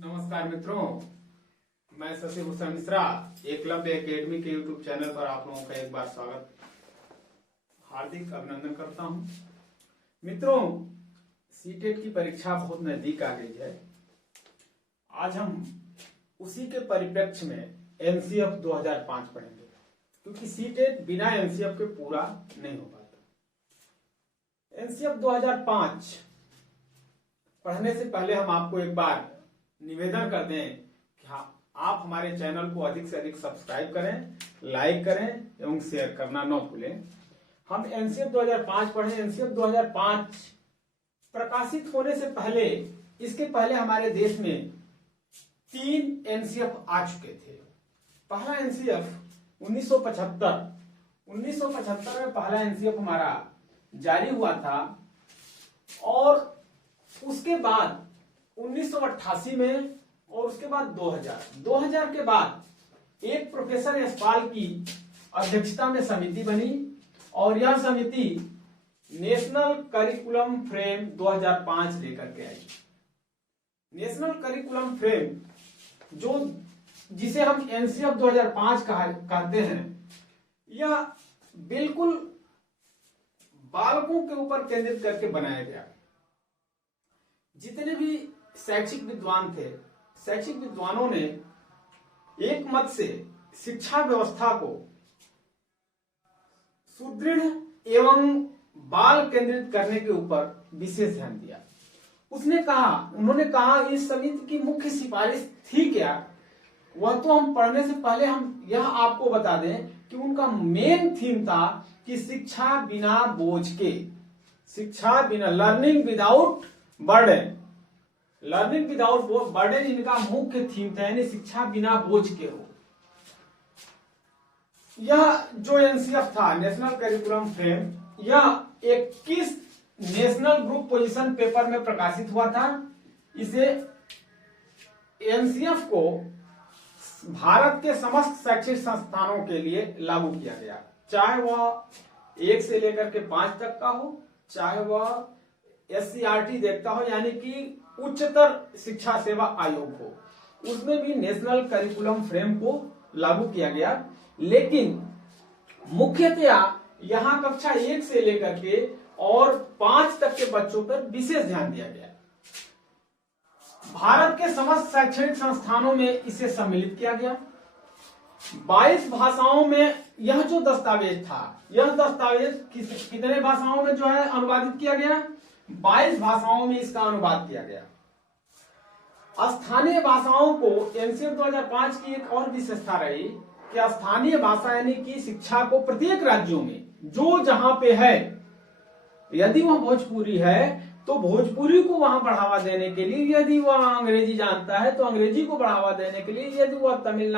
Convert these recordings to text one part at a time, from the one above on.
नमस्कार मित्रों, मैं शशि भूषण मिश्रा एकलव्य एकेडमी के यूट्यूब चैनल पर आप लोगों का एक बार स्वागत, हार्दिक अभिनंदन करता हूं। मित्रों, सीटेट की परीक्षा बहुत नजदीक आ गई है। आज हम उसी के परिप्रेक्ष्य में एनसीएफ 2005 पढ़ेंगे, क्योंकि सीटेट बिना एनसीएफ के पूरा नहीं हो पाता। एनसीएफ 2005 पढ़ने से पहले हम आपको एक बार निवेदन कर दें कि हाँ, आप हमारे चैनल को अधिक से अधिक सब्सक्राइब करें, लाइक करें एवं शेयर करना न भूलें। हम एनसीएफ 2005 पढ़े। एनसीएफ 2005 प्रकाशित होने से पहले, इसके पहले हमारे देश में 3 एनसीएफ आ चुके थे। पहला एनसीएफ 1975 में पहला एनसीएफ हमारा जारी हुआ था, और उसके बाद 1988 में, और उसके बाद 2000 के बाद एक प्रोफेसर यशपाल की अध्यक्षता में समिति बनी, और यह समिति नेशनल करिकुलम फ्रेम 2005 लेकर के आई। नेशनल करिकुलम फ्रेम जिसे हम एनसीएफ 2005 कहते हैं, यह बिल्कुल बालकों के ऊपर केंद्रित करके बनाया गया। जितने भी शैक्षिक विद्वान थे, शैक्षिक विद्वानों ने एक मत से शिक्षा व्यवस्था को सुदृढ़ एवं बाल केंद्रित करने के ऊपर विशेष ध्यान दिया। उन्होंने कहा इस समिति की मुख्य सिफारिश थी क्या, वह तो हम पढ़ने से पहले हम यह आपको बता दें कि उनका मेन थीम था कि शिक्षा बिना बोझ के, शिक्षा बिना, learning without burden, learning without burden इनका मुख्य थीम था, यानी शिक्षा बिना बोझ के हो। यह जो एनसीएफ था, नेशनल करिकुलम फ्रेम, यह 21 नेशनल ग्रुप पोजीशन पेपर में प्रकाशित हुआ था। इसे एनसीएफ को भारत के समस्त शैक्षिक संस्थानों के लिए लागू किया गया, चाहे वह 1 से लेकर के 5 तक का हो, चाहे वह एससीईआरटी देखता हो, यानी कि उच्चतर शिक्षा सेवा आयोग हो, उसमें भी नेशनल करिकुलम फ्रेम को लागू किया गया। लेकिन मुख्यतया यहाँ कक्षा 1 से लेकर के और 5 तक के बच्चों पर विशेष ध्यान दिया गया। भारत के समस्त शैक्षणिक संस्थानों में इसे सम्मिलित किया गया। 22 भाषाओं में यह जो दस्तावेज था, यह दस्तावेज कितने भाषाओं में जो है अनुवादित किया गया? 22 भाषाओं में इसका अनुवाद किया गया। स्थानीय भाषाओं को एनसीएफ 2005 की एक और विशेषता रही कि स्थानीय भाषा यानी कि शिक्षा को प्रत्येक राज्यों में जो जहां पे है, यदि वह भोजपुरी है तो भोजपुरी को वहां बढ़ावा देने के लिए, यदि वह अंग्रेजी जानता है तो अंग्रेजी को बढ़ावा देने के लिए, यदि वह तमिल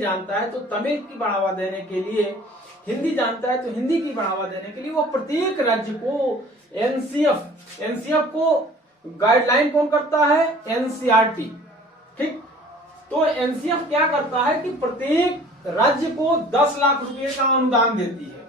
जानता है तो तमिल की बढ़ावा देने के लिए, हिंदी जानता है तो हिंदी की बढ़ावा देने के लिए वह प्रत्येक राज्य को एनसीएफ को गाइडलाइन कौन करता है? एनसीईआरटी। ठीक, तो एनसीएफ क्या करता है कि प्रत्येक राज्य को 10 लाख रुपए का अनुदान देती है।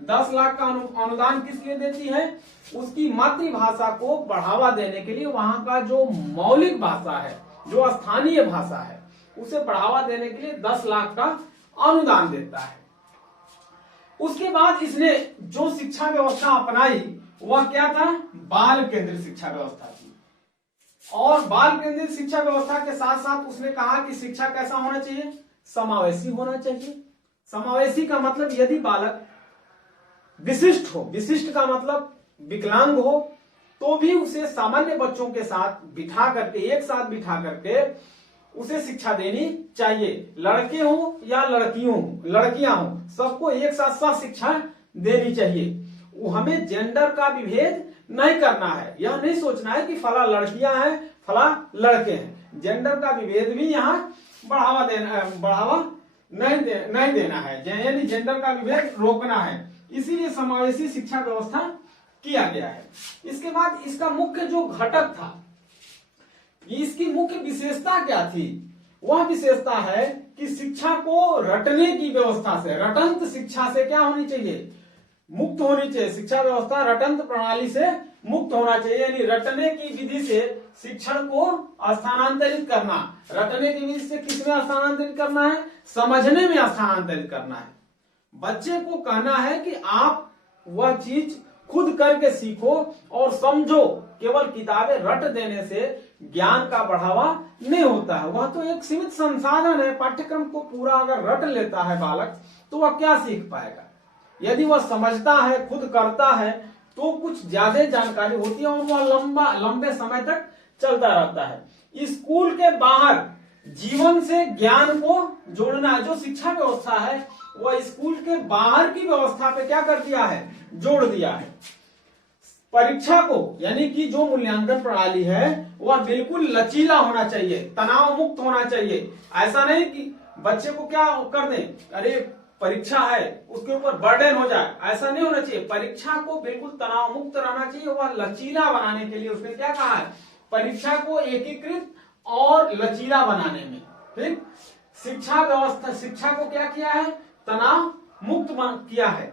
10 लाख का अनुदान किस लिए देती है? उसकी मातृभाषा को बढ़ावा देने के लिए, वहां का जो मौलिक भाषा है, जो स्थानीय भाषा है, उसे बढ़ावा देने के लिए 10 लाख का अनुदान देता है। उसके बाद इसने जो शिक्षा व्यवस्था अपनाई वह क्या था? बाल केंद्रित शिक्षा व्यवस्था थी। और बाल केंद्रित शिक्षा व्यवस्था के साथ साथ उसने कहा कि शिक्षा कैसा होना चाहिए? समावेशी होना चाहिए। समावेशी का मतलब यदि बालक विशिष्ट हो, विशिष्ट का मतलब विकलांग हो, तो भी उसे सामान्य बच्चों के साथ बिठा करके, एक साथ बिठा करके उसे शिक्षा देनी चाहिए। लड़के हो या लड़कियां हो, सबको एक साथ साथ शिक्षा देनी चाहिए। हमें जेंडर का विभेद नहीं करना है, यह नहीं सोचना है कि फला लड़कियां हैं फला लड़के हैं। जेंडर का विभेद भी यहाँ बढ़ावा नहीं देना है, यानी जेंडर का विभेद रोकना है। इसीलिए समावेशी शिक्षा व्यवस्था किया गया है। इसके बाद इसका मुख्य जो घटक था, इसकी मुख्य विशेषता क्या थी? वह विशेषता है कि शिक्षा को रटने की व्यवस्था से, रटंत शिक्षा से क्या होनी चाहिए? मुक्त होनी चाहिए, शिक्षा व्यवस्था रटंत्र प्रणाली से मुक्त होना चाहिए, यानी रटने की विधि से शिक्षण को स्थानांतरित करना। रटने की विधि से किसमें स्थानांतरित करना है? समझने में स्थानांतरित करना है। बच्चे को कहना है कि आप वह चीज खुद करके सीखो और समझो। केवल किताबें रट देने से ज्ञान का बढ़ावा नहीं होता है। वह तो एक सीमित संसाधन है। पाठ्यक्रम को पूरा अगर रट लेता है बालक तो वह क्या सीख पाएगा? यदि वह समझता है, खुद करता है, तो कुछ ज्यादा जानकारी होती है और वह लंबे समय तक चलता रहता है। स्कूल के बाहर जीवन से ज्ञान को जोड़ना है। जो शिक्षा व्यवस्था है वह स्कूल के बाहर की व्यवस्था पे क्या कर दिया है? जोड़ दिया है। परीक्षा को, यानी कि जो मूल्यांकन प्रणाली है वह बिल्कुल लचीला होना चाहिए, तनाव मुक्त होना चाहिए। ऐसा नहीं कि बच्चे को क्या कर दें, अरे परीक्षा है उसके ऊपर बर्डन हो जाए, ऐसा नहीं होना चाहिए। परीक्षा को बिल्कुल तनाव मुक्त रहना चाहिए। वह लचीला बनाने के लिए उसने क्या कहा है? परीक्षा को एकीकृत और लचीला बनाने में। ठीक, शिक्षा व्यवस्था, शिक्षा को क्या किया है? तनाव मुक्त किया है।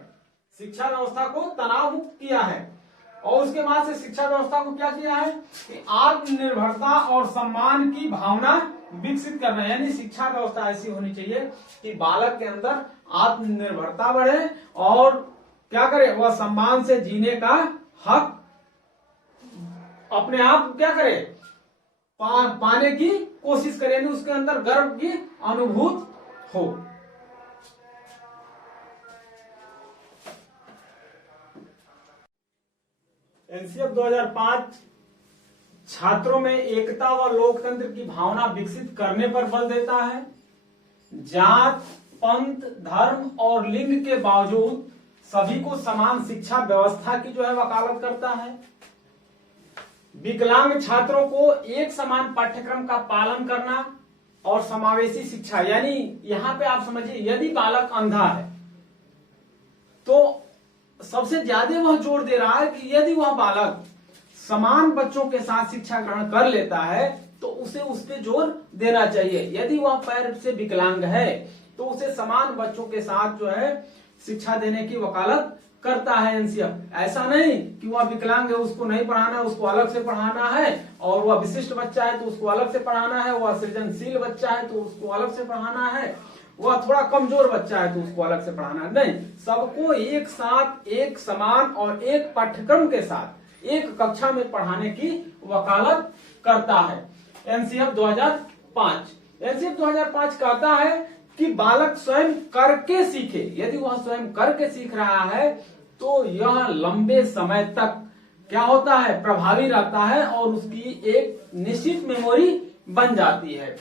शिक्षा व्यवस्था को तनाव मुक्त किया है। और उसके बाद से शिक्षा व्यवस्था को क्या किया है कि आत्मनिर्भरता और सम्मान की भावना विकसित करना। यानी शिक्षा व्यवस्था ऐसी होनी चाहिए कि बालक के अंदर आत्मनिर्भरता बढ़े और क्या करे? वह सम्मान से जीने का हक अपने आप क्या करे? पाने की कोशिश करे, यानी उसके अंदर गर्व की अनुभूति हो। एनसीएफ 2005 छात्रों में एकता व लोकतंत्र की भावना विकसित करने पर बल देता है। जात, पंथ, धर्म और लिंग के बावजूद सभी को समान शिक्षा व्यवस्था की जो है वकालत करता है। विकलांग छात्रों को एक समान पाठ्यक्रम का पालन करना और समावेशी शिक्षा, यानी यहां पे आप समझिए, यदि बालक अंधा है तो सबसे ज्यादा वह जोर दे रहा है कि यदि वह बालक समान बच्चों के साथ शिक्षा ग्रहण कर लेता है तो उसे उस पर जोर देना चाहिए। यदि वह पैर से विकलांग है तो उसे समान बच्चों के साथ जो है शिक्षा देने की वकालत करता है एनसीएफ। ऐसा नहीं कि वह विकलांग है उसको नहीं पढ़ाना, उसको अलग से पढ़ाना है, और वह विशिष्ट बच्चा है तो उसको अलग से पढ़ाना है, वह सृजनशील बच्चा है तो उसको अलग से पढ़ाना है, वह थोड़ा कमजोर बच्चा है तो उसको अलग से पढ़ाना नहीं। सबको एक साथ, एक समान और एक पाठ्यक्रम के साथ एक कक्षा में पढ़ाने की वकालत करता है एनसीएफ 2005। एनसीएफ 2005 कहता है कि बालक स्वयं करके सीखे। यदि वह स्वयं करके सीख रहा है तो यह लंबे समय तक क्या होता है? प्रभावी रहता है और उसकी एक निश्चित मेमोरी बन जाती है।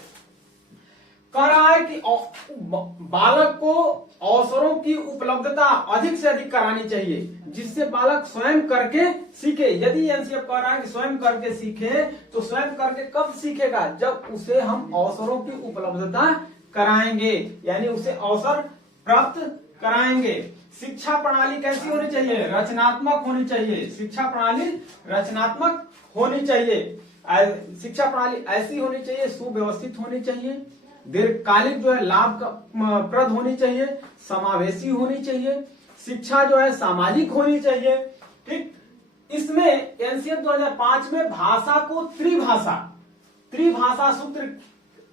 कह रहा है कि बालक को अवसरों की उपलब्धता अधिक से अधिक करानी चाहिए जिससे बालक स्वयं करके सीखे। यदि एनसीएफ कह रहा है कि स्वयं करके सीखे तो स्वयं करके कब सीखेगा? जब उसे हम अवसरों की उपलब्धता कराएंगे, यानी उसे अवसर प्राप्त कराएंगे। शिक्षा प्रणाली कैसी होनी चाहिए? रचनात्मक होनी चाहिए। शिक्षा प्रणाली रचनात्मक होनी चाहिए। शिक्षा प्रणाली ऐसी होनी चाहिए, सुव्यवस्थित होनी चाहिए, दीर्घकालिक जो है लाभप्रद होनी चाहिए, समावेशी होनी चाहिए, शिक्षा जो है सामाजिक होनी चाहिए। ठीक, इसमें एनसीएफ 2005 में भाषा को त्रिभाषा सूत्र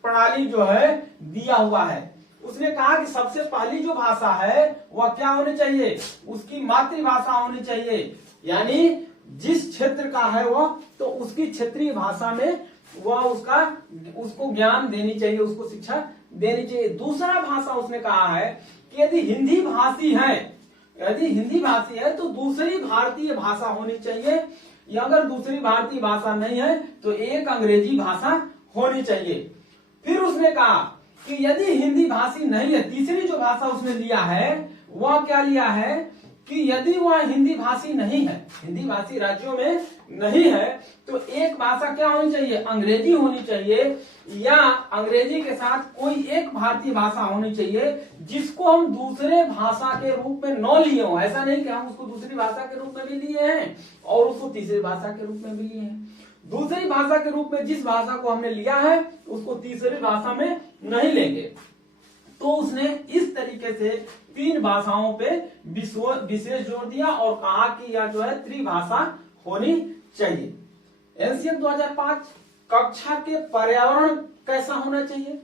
प्रणाली जो है दिया हुआ है। उसने कहा कि सबसे पहली जो भाषा है वह क्या होनी चाहिए? उसकी मातृभाषा होनी चाहिए, यानी जिस क्षेत्र का है वह, तो उसकी क्षेत्रीय भाषा में वह उसको ज्ञान देनी चाहिए, उसको शिक्षा देनी चाहिए। दूसरा भाषा उसने कहा है कि यदि हिंदी भाषी है तो दूसरी भारतीय भाषा होनी चाहिए, या अगर दूसरी भारतीय भाषा नहीं है तो एक अंग्रेजी भाषा होनी चाहिए। फिर उसने कहा कि यदि हिंदी भाषी नहीं है, तीसरी जो भाषा उसने लिया है वह क्या लिया है कि यदि वह हिंदी भाषी नहीं है, हिंदी भाषी राज्यों में नहीं है, तो एक भाषा क्या होनी चाहिए? अंग्रेजी होनी चाहिए, या अंग्रेजी के साथ कोई एक भारतीय भाषा होनी चाहिए जिसको हम दूसरे भाषा के रूप में न लिए हो। ऐसा नहीं कि हम उसको दूसरी भाषा के रूप में भी लिए हैं और उसको तीसरी भाषा के रूप में भी लिए हैं। दूसरी भाषा के रूप में जिस भाषा को हमने लिया है उसको तीसरी भाषा में नहीं लेंगे। तो उसने इस तरीके से 3 भाषाओं पे विशेष जोर दिया और कहा कि यह जो है त्रिभाषा होनी चाहिए। एनसीएफ 2005 कक्षा के पर्यावरण कैसा होना चाहिए,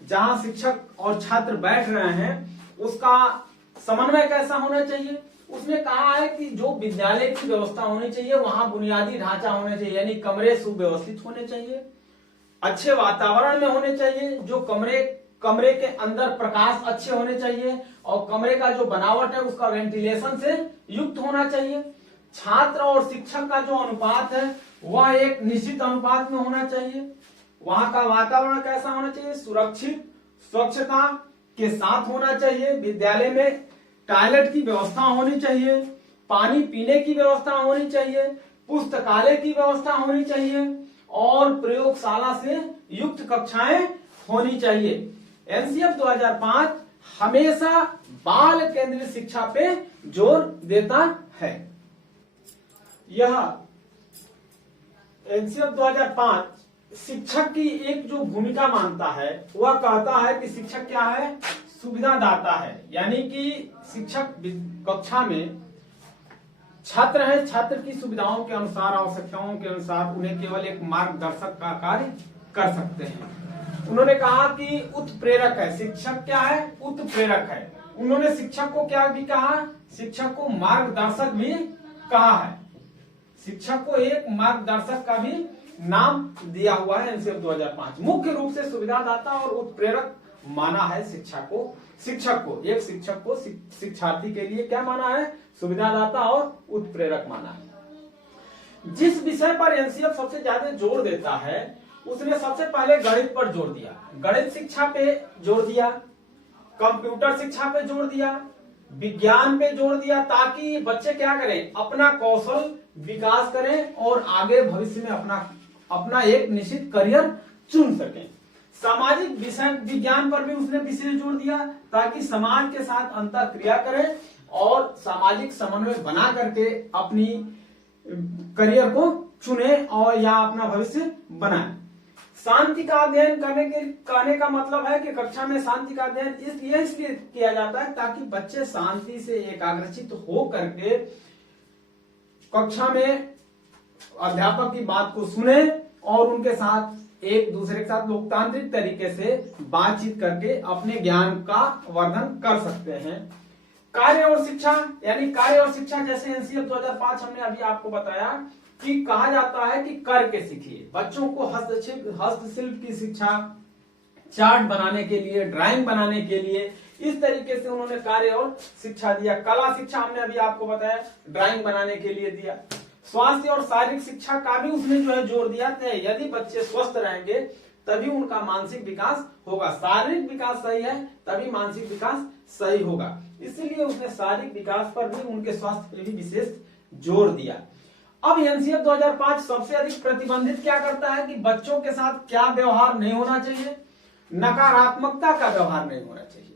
जहां शिक्षक और छात्र बैठ रहे हैं उसका समन्वय कैसा होना चाहिए। उसने कहा है कि जो विद्यालय की व्यवस्था होनी चाहिए वहां बुनियादी ढांचा होना चाहिए, यानी कमरे सुव्यवस्थित होने चाहिए, अच्छे वातावरण में होने चाहिए, जो कमरे के अंदर प्रकाश अच्छे होने चाहिए और कमरे का जो बनावट है उसका वेंटिलेशन से युक्त होना चाहिए। छात्र और शिक्षक का जो अनुपात है वह एक निश्चित अनुपात में होना चाहिए। वहां का वातावरण कैसा होना चाहिए, सुरक्षित, स्वच्छता के साथ होना चाहिए। विद्यालय में टॉयलेट की व्यवस्था होनी चाहिए, पानी पीने की व्यवस्था होनी चाहिए, पुस्तकालय की व्यवस्था होनी चाहिए और प्रयोगशाला से युक्त कक्षाएं होनी चाहिए। एनसीएफ 2005 हमेशा बाल केंद्रित शिक्षा पे जोर देता है। यह एनसीएफ 2005 शिक्षक की एक जो भूमिका मानता है वह कहता है कि शिक्षक क्या है, सुविधादाता है, यानी कि शिक्षक कक्षा में छात्र है, छात्र की सुविधाओं के अनुसार, आवश्यकताओं के अनुसार उन्हें केवल एक मार्गदर्शक का कार्य कर सकते हैं। उन्होंने कहा कि उत्प्रेरक है, शिक्षक क्या है, उत्प्रेरक है। उन्होंने शिक्षक को क्या भी कहा, शिक्षक को मार्गदर्शक भी कहा है। शिक्षक को एक मार्गदर्शक का भी नाम दिया हुआ है एनसीएफ 2005। मुख्य रूप से सुविधादाता और उत्प्रेरक माना है शिक्षक को एक शिक्षक को शिक्षार्थी के लिए क्या माना है, सुविधादाता और उत्प्रेरक माना है। जिस विषय पर एनसीएफ सबसे ज्यादा जोर देता है उसने सबसे पहले गणित पर जोर दिया, गणित शिक्षा पे जोर दिया, कंप्यूटर शिक्षा पे जोर दिया, विज्ञान पे जोर दिया, ताकि बच्चे क्या करें, अपना कौशल विकास करें और आगे भविष्य में अपना एक निश्चित करियर चुन सकें। सामाजिक विषय विज्ञान पर भी उसने विशेष जोर दिया ताकि समाज के साथ अंतःक्रिया करें और सामाजिक समन्वय बना करके अपनी करियर को चुने और या अपना भविष्य बनाए। शांति का अध्ययन कहने का मतलब है कि कक्षा में शांति का अध्ययन इसलिए किया जाता है ताकि बच्चे शांति से एकाग्रचित हो करके कक्षा में अध्यापक की बात को सुने और उनके साथ एक दूसरे के साथ लोकतांत्रिक तरीके से बातचीत करके अपने ज्ञान का वर्धन कर सकते हैं। कार्य और शिक्षा, यानी कार्य और शिक्षा जैसे एनसीएफ 2005 हमने अभी आपको बताया कि कहा जाता है कि करके सीखिए। बच्चों को हस्तशिल्प की शिक्षा, चार्ट बनाने के लिए, ड्राइंग बनाने के लिए, इस तरीके से उन्होंने कार्य और शिक्षा दिया। कला शिक्षा हमने अभी आपको बताया, ड्राइंग बनाने के लिए दिया। स्वास्थ्य और शारीरिक शिक्षा का भी उसने जो है जोर दिया था। यदि बच्चे स्वस्थ रहेंगे तभी उनका मानसिक विकास होगा, शारीरिक विकास सही है तभी मानसिक विकास सही होगा। इसीलिए उसने शारीरिक विकास पर भी, उनके स्वास्थ्य पर भी विशेष जोर दिया। अब एनसीएफ 2005 सबसे अधिक प्रतिबंधित क्या करता है कि बच्चों के साथ क्या व्यवहार नहीं होना चाहिए, नकारात्मकता का व्यवहार नहीं होना चाहिए।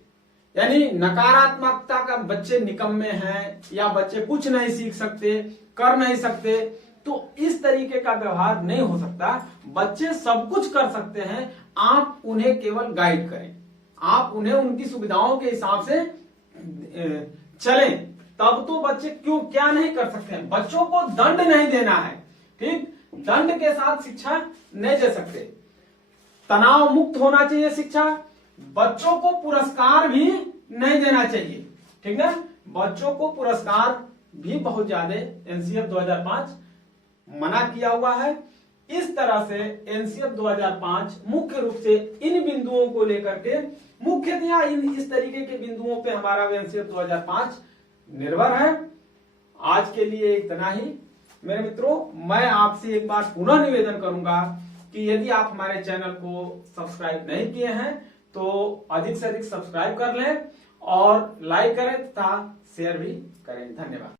यानी नकारात्मकता का, बच्चे निकम्मे हैं या बच्चे कुछ नहीं सीख सकते, कर नहीं सकते, तो इस तरीके का व्यवहार नहीं हो सकता। बच्चे सब कुछ कर सकते हैं, आप उन्हें केवल गाइड करें, आप उन्हें उनकी सुविधाओं के हिसाब से चलें, तब तो बच्चे क्या नहीं कर सकते हैं। बच्चों को दंड नहीं देना है, ठीक, दंड के साथ शिक्षा नहीं दे सकते। तनाव मुक्त होना चाहिए शिक्षा। बच्चों को पुरस्कार भी नहीं देना चाहिए, ठीक है, बच्चों को पुरस्कार भी बहुत ज्यादा एनसीएफ 2005 मना किया हुआ है। इस तरह से एनसीएफ 2005 मुख्य रूप से इन बिंदुओं को लेकर के, मुख्यतः इस तरीके के बिंदुओं पे हमारा एनसीएफ 2005 निर्भर है। आज के लिए इतना ही मेरे मित्रों। मैं आपसे एक बार पुनः निवेदन करूंगा कि यदि आप हमारे चैनल को सब्सक्राइब नहीं किए हैं तो अधिक से अधिक सब्सक्राइब कर लें और लाइक करें तथा शेयर भी करें। धन्यवाद।